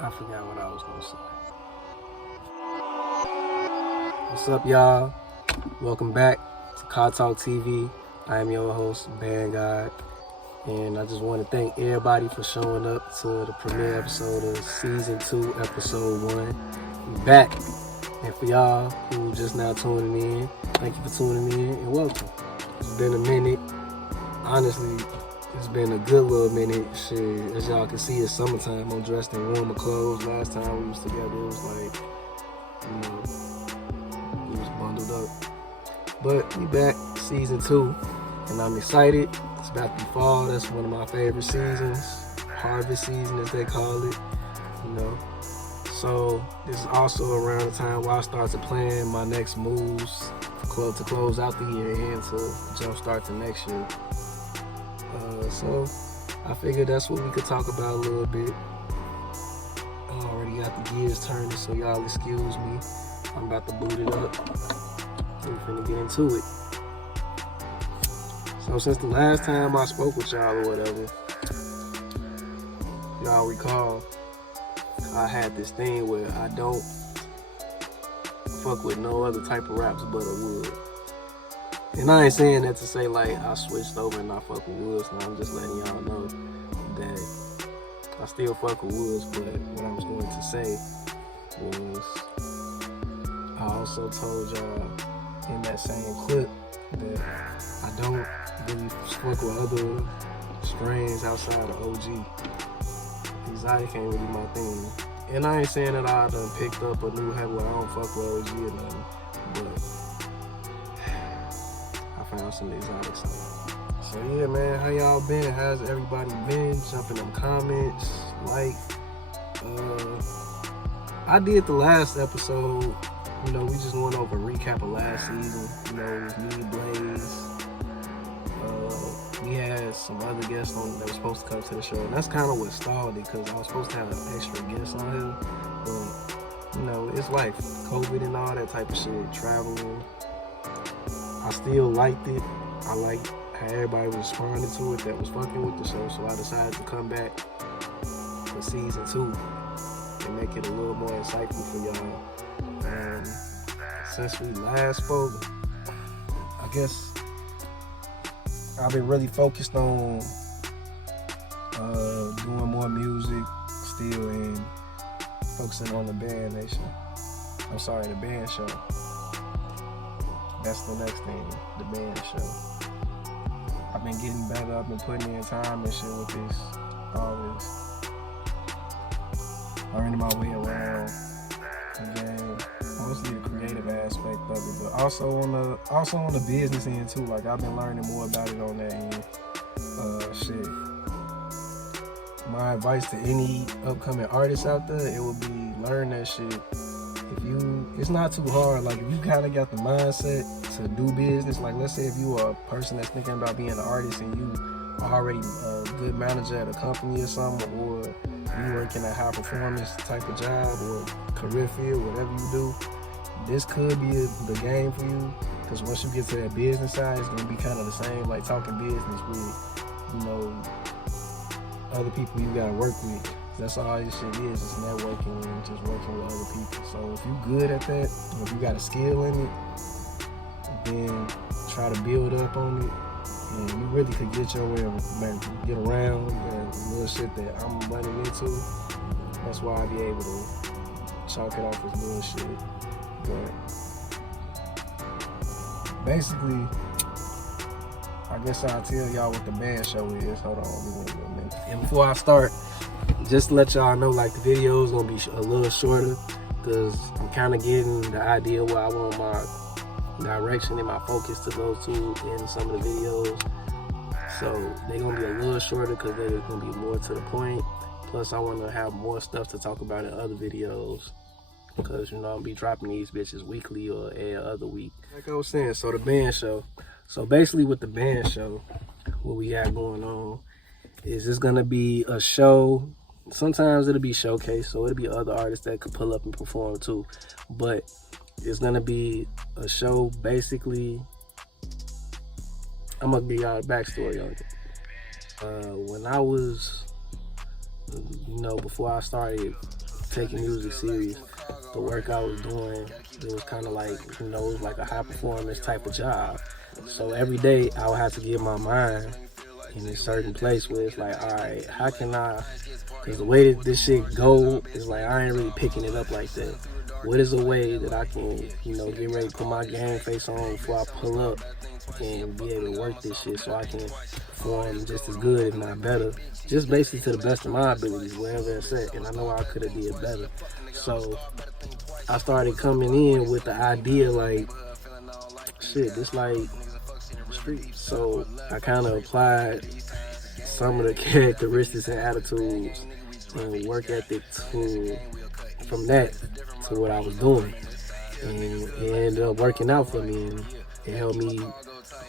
I forgot what I was gonna say. What's up, y'all? Welcome back to CarTALKTv. I am your host, Band God, and I just want to thank everybody for showing up to the premiere episode of Season 2, Episode 1. We back, and for y'all who just now tuning in, thank you for tuning in and welcome. It's been a minute. Honestly, it's been a good little minute. Shit, as y'all can see, it's summertime. I'm dressed in warmer clothes. Last time we was together, it was like, we was bundled up. But we back, Season 2, and I'm excited. It's about to be fall. That's one of my favorite seasons. Harvest season, as they call it. So this is also around the time where I start to plan my next moves to close out the year and to jumpstart the next year. So I figured that's what we could talk about a little bit. I already got the gears turning, so y'all excuse me. I'm about to boot it up. We're finna get into it. So since the last time I spoke with y'all or whatever, y'all recall, I had this thing where I don't fuck with no other type of raps but a wood. And I ain't saying that to say like I switched over and I fuck with woods. Now I'm just letting y'all know that I still fuck with woods, but what I was going to say was I also told y'all in that same clip that I don't really fuck with other strains outside of OG. Exotic ain't really my thing. And I ain't saying that I done picked up a new habit where I don't fuck with OG or nothing, but I found some exotic stuff. So yeah, man, how y'all been? How's everybody been? Jump in them comments, like. I did the last episode, we just went over a recap of last season. It was me, Blaze. We had some other guests on that were supposed to come to the show, and that's kind of what stalled it, because I was supposed to have an extra guest on here, but it's life, COVID and all that type of shit, traveling. I still liked it. I liked how everybody was responding to it that was fucking with the show, so I decided to come back for Season 2 and make it a little more insightful for y'all. Since we last spoke, I guess I've been really focused on doing more music still and focusing on the band the band show. That's the next thing, the band show. I've been getting better, I've been putting in time and shit with all this. Learning my way around the game, mostly the creative aspect of it, but also on the business end too. Like, I've been learning more about it on that end. Shit. My advice to any upcoming artists out there, it would be learn that shit. It's not too hard. Like, if you kind of got the mindset to do business, like let's say if you are a person that's thinking about being an artist and you are already a good manager at a company or something, or you work in a high performance type of job or career field, whatever you do, this could be the game for you. Because once you get to that business side, it's going to be kind of the same, like talking business with, other people you got to work with. That's all this shit is, it's networking and just working with other people. So if you good at that, if you got a skill in it, then try to build up on it. And you really could get your way, get around the little shit that I'm running into. That's why I be able to chalk it off as little shit. But basically, I guess I'll tell y'all what the band show is. Hold on, give me a minute. And before I start, just to let y'all know, like, the video is gonna be a little shorter, because I'm kind of getting the idea where I want my direction and my focus to go to in some of the videos. So they're gonna be a little shorter because they're gonna be more to the point. Plus, I want to have more stuff to talk about in other videos, because I'll be dropping these bitches weekly or every other week. Like I was saying, so the band show. So basically with the band show, what we got going on is it's gonna be a show. Sometimes it'll be showcase, so it'll be other artists that could pull up and perform too. But it's gonna be a show. Basically, I'm gonna give y'all a backstory on it. When I was, before I started taking music serious. The work I was doing, it was kind of like, it was like a high performance type of job. So every day I would have to get my mind in a certain place where it's like, all right, how can I, because the way that this shit go is like, I ain't really picking it up like that. What is a way that I can, get ready to put my game face on before I pull up and be able to work this shit so I can perform just as good, if not better, just basically to the best of my abilities, wherever it's at. And I know I could have did better. So I started coming in with the idea like, shit, this like street. So I kind of applied some of the characteristics and attitudes and work ethic from that to what I was doing, and it ended up working out for me. And it helped me.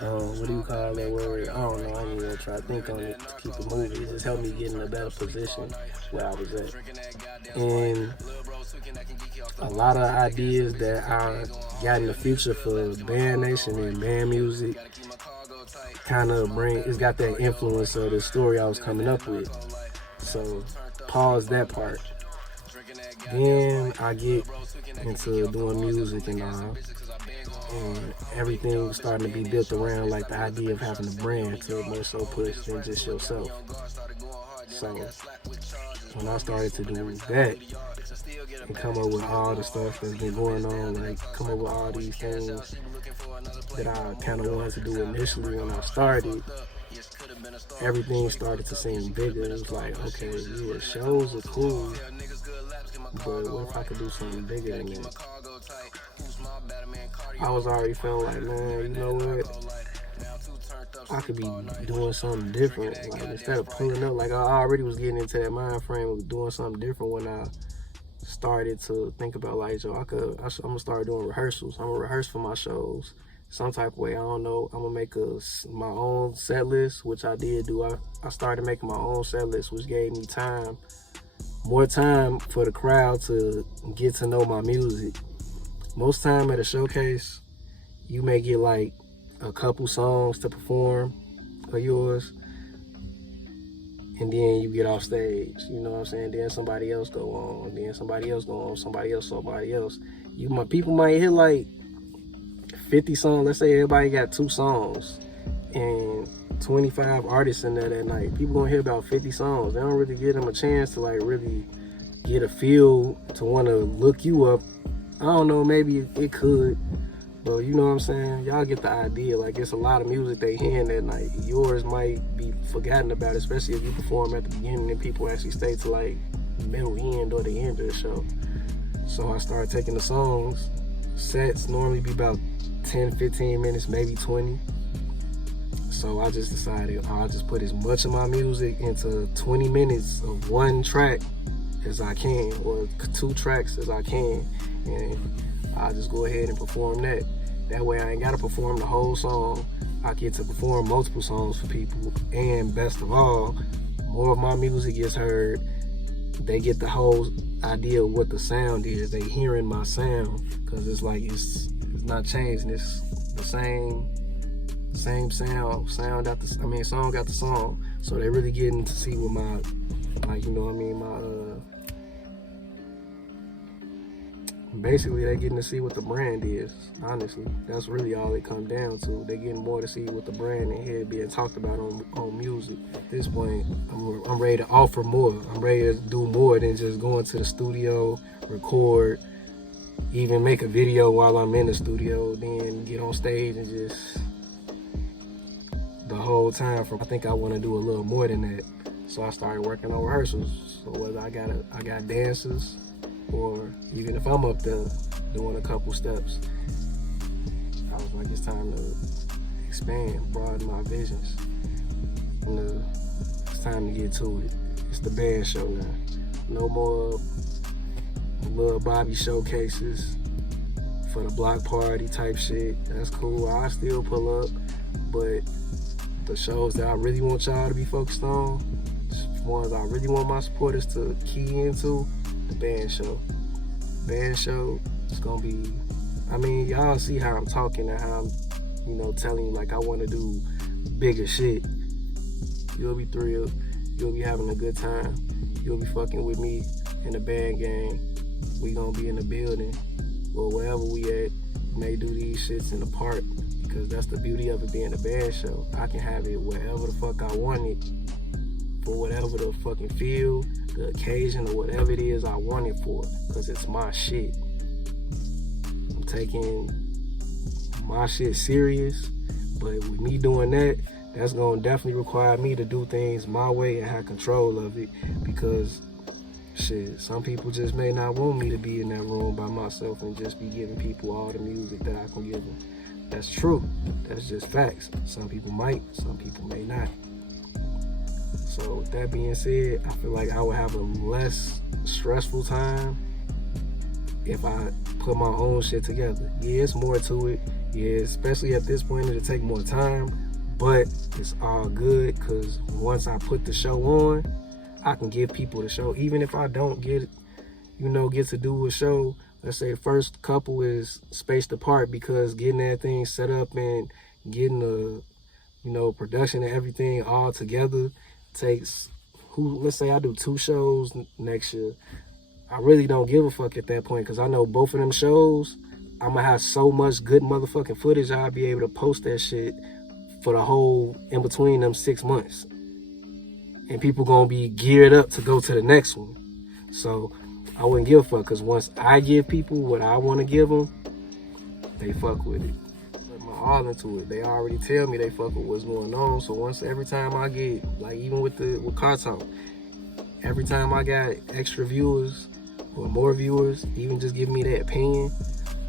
What do you call that word? I don't know. I ain't even try to think on it to keep it moving. It just helped me get in a better position where I was at. And a lot of ideas that I got in the future for Band Nation and band music kind of it's got that influence of the story I was coming up with. So pause that part. Then I get into doing music and everything was starting to be built around like the idea of having a brand to more so push than just yourself. So when I started to do that and come up with all the stuff that's been going on, like come up with all these things that I kind of wanted to do initially when I started, everything started to seem bigger. It was like, okay, yeah, shows are cool, but what if I could do something bigger than that? I was already feeling like, man, you know what? I could be doing something different. Like instead of pulling up, like I already was getting into that mind frame of doing something different when I started to think about like, I'm gonna start doing rehearsals. I'm gonna rehearse for my shows some type of way. I don't know. I'm gonna make my own set list, which I did do. I started making my own set list, which gave me more time for the crowd to get to know my music. Most time at a showcase, you may get like a couple songs to perform of yours, and then you get off stage, you know what I'm saying? Then somebody else go on, then somebody else go on, somebody else. People might hit like 50 songs. Let's say everybody got 2 songs and 25 artists in there that night. People gonna hear about 50 songs. They don't really give them a chance to like really get a feel to want to look you up. I don't know, maybe it could, but you know what I'm saying? Y'all get the idea. Like it's a lot of music they hearing that night. Yours might be forgotten about, especially if you perform at the beginning and people actually stay to like the middle end or the end of the show. So I started taking the songs. Sets normally be about 10, 15 minutes, maybe 20. So I just decided I'll just put as much of my music into 20 minutes of one track as I can, or 2 tracks as I can, and I'll just go ahead and perform that. That way I ain't gotta perform the whole song. I get to perform multiple songs for people, and best of all, more of my music gets heard. They get the whole idea of what the sound is. They hearing my sound, because it's like it's not changing. It's the same sound. Song got the song. So they really getting to see what my, like, you know what I mean, basically they getting to see what the brand is. Honestly, that's really all it comes down to. They getting more to see what the brand and hear being talked about on music. At this point, I'm ready to offer more. I'm ready to do more than just going to the studio, record, even make a video while I'm in the studio, then get on stage and just the whole time. I think I want to do a little more than that. So I started working on rehearsals. So whether I got dancers, or even if I'm up there doing a couple steps, I was like, it's time to expand, broaden my visions. It's time to get to it. It's the band show now. No more little Bobby showcases for the block party type shit. That's cool. I still pull up, but the shows that I really want y'all to be focused on, ones I really want my supporters to key into, the band show. Band show, it's gonna be, I mean, y'all see how I'm talking and how I'm, telling you like I want to do bigger shit. You'll be thrilled. You'll be having a good time. You'll be fucking with me in the band game. We gonna be in the building or wherever we at. We may do these shits in the park because that's the beauty of it being a band show. I can have it wherever the fuck I want it for whatever the fucking feel, the occasion, or whatever it is I want it for, because it's my shit. I'm taking my shit serious, but with me doing that, that's gonna definitely require me to do things my way and have control of it, because shit, some people just may not want me to be in that room by myself and just be giving people all the music that I can give them. That's true. That's just facts. Some people might, some people may not. So with that being said, I feel like I would have a less stressful time if I put my own shit together. Yeah, it's more to it. Yeah, especially at this point, it'll take more time, but it's all good, because once I put the show on, I can give people the show. Even if I don't get to do a show, let's say the first couple is spaced apart, because getting that thing set up and getting the, production and everything all together takes, let's say I do 2 shows next year. I really don't give a fuck at that point, because I know both of them shows, I'm gonna have so much good motherfucking footage, I'll be able to post that shit for the whole, in between them 6 months. And people gonna be geared up to go to the next one. So I wouldn't give a fuck, because once I give people what I want to give them, they fuck with it. Put my all into it. They already tell me they fuck with what's going on. So every time I get, like even with CarTalk, every time I got extra viewers or more viewers, even just giving me that opinion,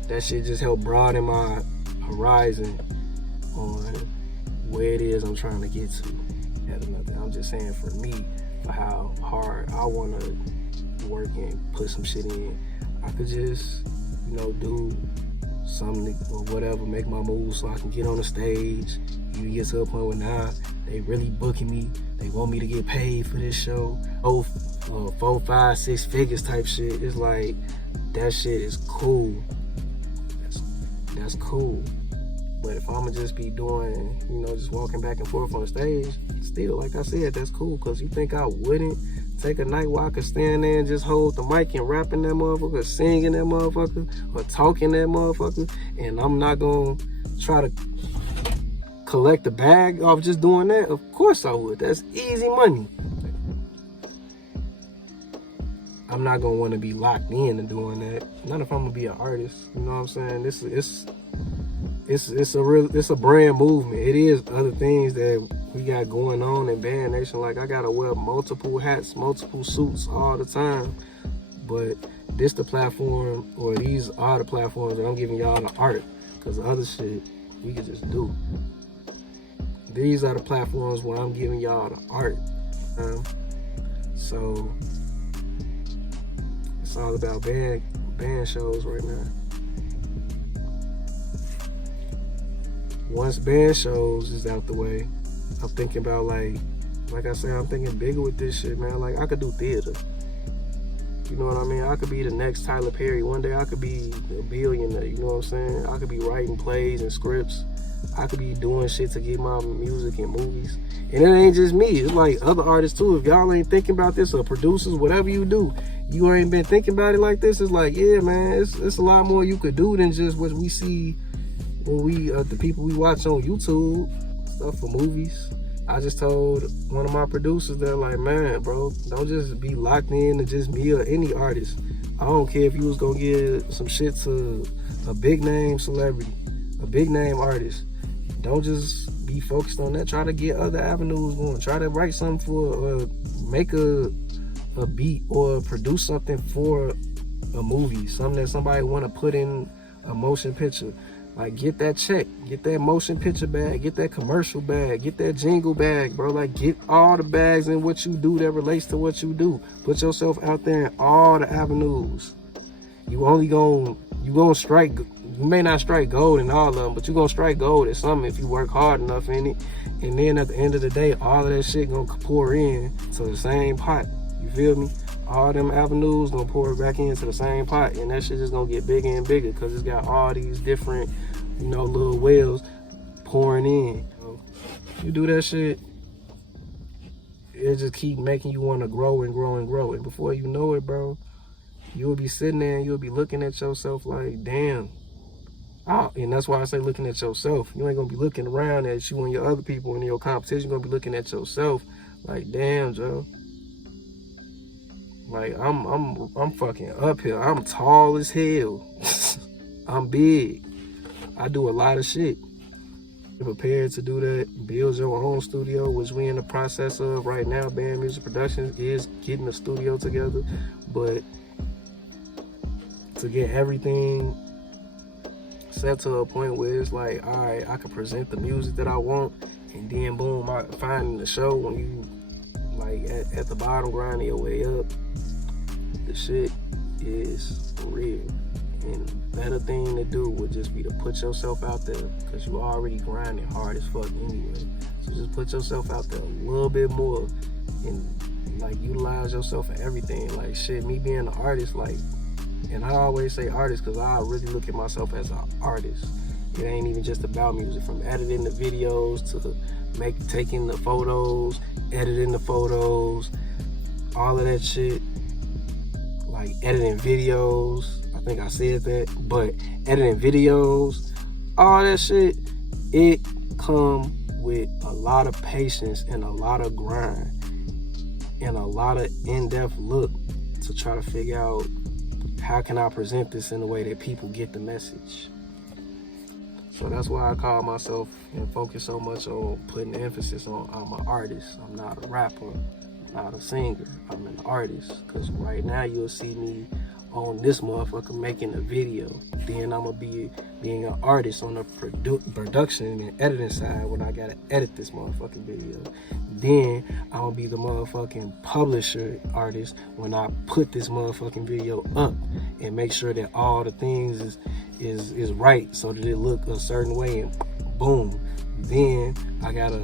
that shit just help broaden my horizon on where it is I'm trying to get to. I'm just saying, for me, for how hard I want to work and put some shit in, I could just, do something or whatever, make my moves so I can get on the stage. You get to a point where now they really booking me. They want me to get paid for this show. 4, 5, 6 figures type shit. It's like, that shit is cool. That's cool. But if I'ma just be doing, just walking back and forth on the stage, still, like I said, that's cool. Because you think I wouldn't take a night where I could stand there and just hold the mic and rapping that motherfucker, singing that motherfucker, or talking that motherfucker, and I'm not gonna try to collect the bag off just doing that? Of course I would. That's easy money. I'm not gonna want to be locked in and doing that. Not if I'm gonna be an artist. You know what I'm saying? It's a brand movement. It is other things that we got going on in Band Nation. Like, I gotta wear multiple hats, multiple suits all the time. But this the platform, or these are the platforms that I'm giving y'all the art. Because the other shit, we can just do. These are the platforms where I'm giving y'all the art. So it's all about band shows right now. Once band shows is out the way, I'm thinking about, like I said, I'm thinking bigger with this shit, man. Like, I could do theater. You know what I mean? I could be the next Tyler Perry. One day I could be a billionaire, you know what I'm saying? I could be writing plays and scripts. I could be doing shit to get my music in movies. And it ain't just me. It's like other artists too. If y'all ain't thinking about this, or producers, whatever you do, you ain't been thinking about it like this, it's like, yeah, man, it's a lot more you could do than just what we see when we, the people we watch on YouTube, stuff for movies. I just told one of my producers, they're like, man, bro, don't just be locked in to just me or any artist. I don't care if you was gonna give some shit to a big name celebrity, a big name artist. Don't just be focused on that. Try to get other avenues going. Try to write something for, make a beat or produce something for a movie, something that somebody want to put in a motion picture. Like, get that check, get that motion picture bag, get that commercial bag, get that jingle bag, bro. Like, get all the bags in what you do that relates to what you do. Put yourself out there in all the avenues. You gonna strike. You may not strike gold in all of them, but you gonna strike gold at something if you work hard enough in it. And then at the end of the day, all of that shit gonna pour in to the same pot. You feel me? All them avenues gonna pour back into the same pot, and that shit just gonna get bigger and bigger, because it's got all these different, little wells pouring in. So you do that shit, it just keep making you want to grow and grow and grow. And before you know it, bro, you'll be sitting there and you'll be looking at yourself like, damn. And that's why I say looking at yourself. You ain't gonna be looking around at you and your other people and your competition. You're gonna be looking at yourself like, damn, Joe. Like I'm fucking uphill. I'm tall as hell. I'm big. I do a lot of shit. Prepared to do that. Build your own studio, which we in the process of right now. Band Music Productions is getting the studio together, but to get everything set to a point where it's like, all right, I can present the music that I want, and then boom, I find the show when you like at the bottom grinding your way up. The shit is real, and better thing to do would just be to put yourself out there, because you already grinding hard as fuck anyway. So just put yourself out there a little bit more and like utilize yourself for everything. Like shit, me being an artist, like, and I always say artist because I really look at myself as an artist. It ain't even just about music, from editing the videos to taking the photos, editing the photos, all of that shit. Like editing videos, I think I said that, but editing videos, all that shit, it come with a lot of patience and a lot of grind and a lot of in-depth look to try to figure out how can I present this in a way that people get the message. So that's why I call myself and focus so much on putting emphasis on I'm an artist. I'm not a rapper, not a singer, I'm an artist. Because right now you'll see me on this motherfucker making a video. Then I'm gonna be being an artist on the production and editing side when I gotta edit this motherfucking video. Then I'm gonna be the motherfucking publisher artist when I put this motherfucking video up and make sure that all the things is right so that it look a certain way, and boom. Then I gotta,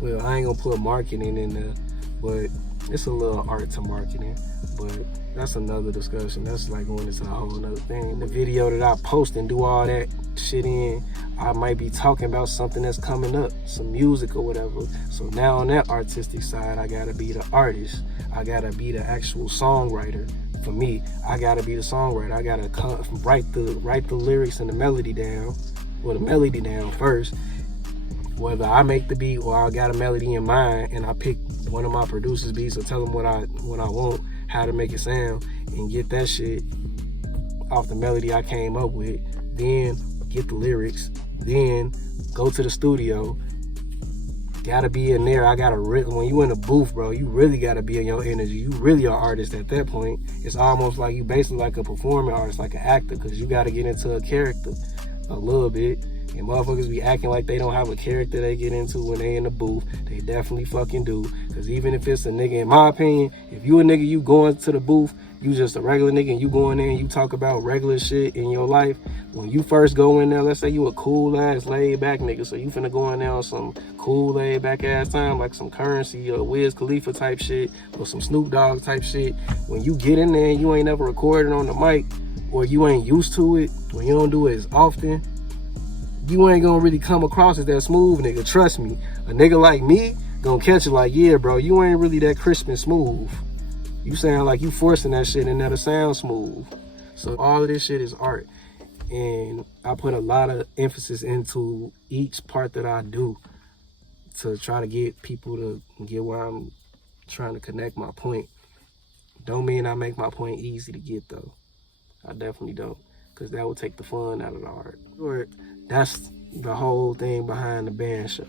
well, I ain't gonna put marketing in there, but it's a little art to marketing, but that's another discussion. That's like going into a whole nother thing. The video that I post and do all that shit in, I might be talking about something that's coming up, some music or whatever. So now on that artistic side, I gotta be the artist. I gotta be the actual songwriter. For me, I gotta be the songwriter. I gotta write the lyrics and the melody down, or the melody down first. Whether I make the beat or I got a melody in mind and I pick one of my producers' beats or tell them what I want, how to make it sound, and get that shit off the melody I came up with, then get the lyrics, then go to the studio. Gotta be in there. When you in the booth, bro, you really gotta be in your energy. You really are an artist at that point. It's almost like you basically like a performing artist, like an actor, because you gotta get into a character a little bit. And motherfuckers be acting like they don't have a character they get into when they in the booth. They definitely fucking do. Because even if it's a nigga, in my opinion, if you a nigga, you going to the booth, you just a regular nigga and you go in there and you talk about regular shit in your life. When you first go in there, let's say you a cool ass laid back nigga, so you finna go in there on some cool laid back ass time, like some Currency or Wiz Khalifa type shit or some Snoop Dogg type shit. When you get in there and you ain't never recorded on the mic, or you ain't used to it, when you don't do it as often, you ain't gonna really come across as that smooth nigga. Trust me, a nigga like me gonna catch it like, yeah, bro, you ain't really that crisp and smooth. You sound like you forcing that shit and that'll sound smooth. So all of this shit is art. And I put a lot of emphasis into each part that I do to try to get people to get where I'm trying to connect my point. Don't mean I make my point easy to get though. I definitely don't, because that would take the fun out of the art. That's the whole thing behind the band show.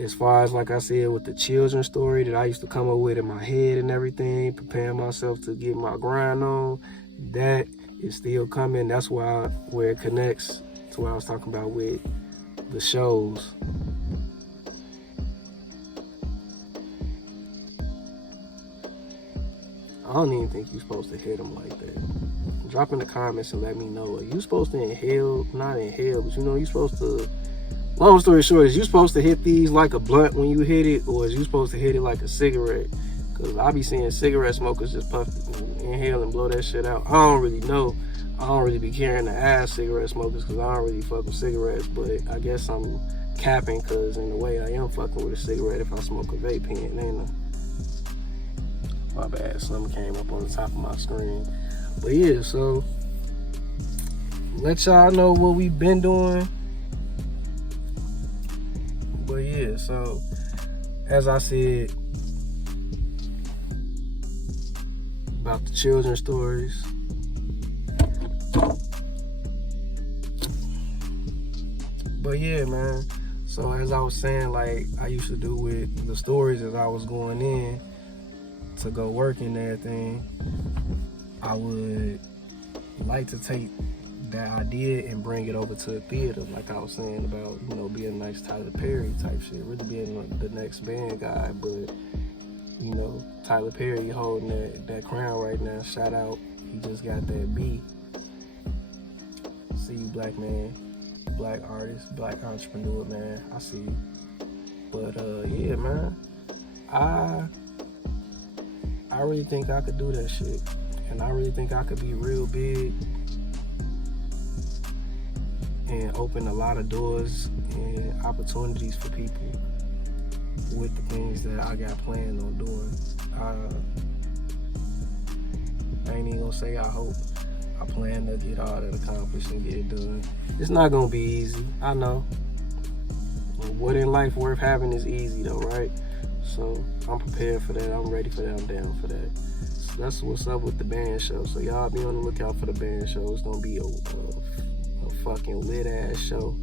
As far as, like I said, with the children's story that I used to come up with in my head and everything, preparing myself to get my grind on, that is still coming. That's where it connects to what I was talking about with the shows. I don't even think you're supposed to hit them like that. Drop in the comments and let me know. Are you supposed to inhale? Not inhale, but you know, you're supposed to... Long story short, is you supposed to hit these like a blunt when you hit it, or is you supposed to hit it like a cigarette? Because I be seeing cigarette smokers just puff it and inhale and blow that shit out. I don't really know. I don't really be caring to ask cigarette smokers because I don't really fuck with cigarettes, but I guess I'm capping, cause in a way I am fucking with a cigarette if I smoke a vape pen, ain't I? My bad, something came up on the top of my screen. But yeah, so let y'all know what we've been doing. But yeah, so as I said about the children's stories, but yeah, man. So as I was saying, like I used to do with the stories as I was going in to go work and everything, I would like to take that idea and bring it over to the theater, like I was saying about, you know, being a nice Tyler Perry type shit, really being the next band guy. But you know, Tyler Perry holding that crown right now. Shout out, he just got that B. See you, black man, black artist, black entrepreneur, man. I see you. But yeah, man, I really think I could do that shit. And I really think I could be real big and open a lot of doors and opportunities for people with the things that I got planned on doing. I ain't even gonna say I hope. I plan to get all that accomplished and get it done. It's not gonna be easy, I know. What in life worth having is easy though, right? So I'm prepared for that. I'm ready for that. I'm down for that. So that's what's up with the band show. So y'all be on the lookout for the band show. It's gonna be a fucking lit ass show.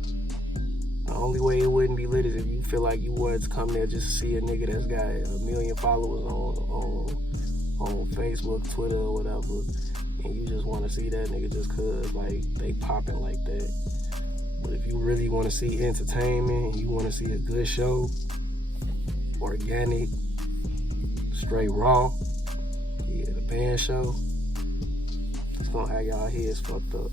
The only way it wouldn't be lit is if you feel like you wanted to come there just to see a nigga that's got 1 million followers on Facebook, Twitter, or whatever, and you just want to see that nigga just cause like they popping like that. But if you really want to see entertainment, you want to see a good show, organic, straight raw, yeah, the band show, it's gonna have y'all heads fucked up.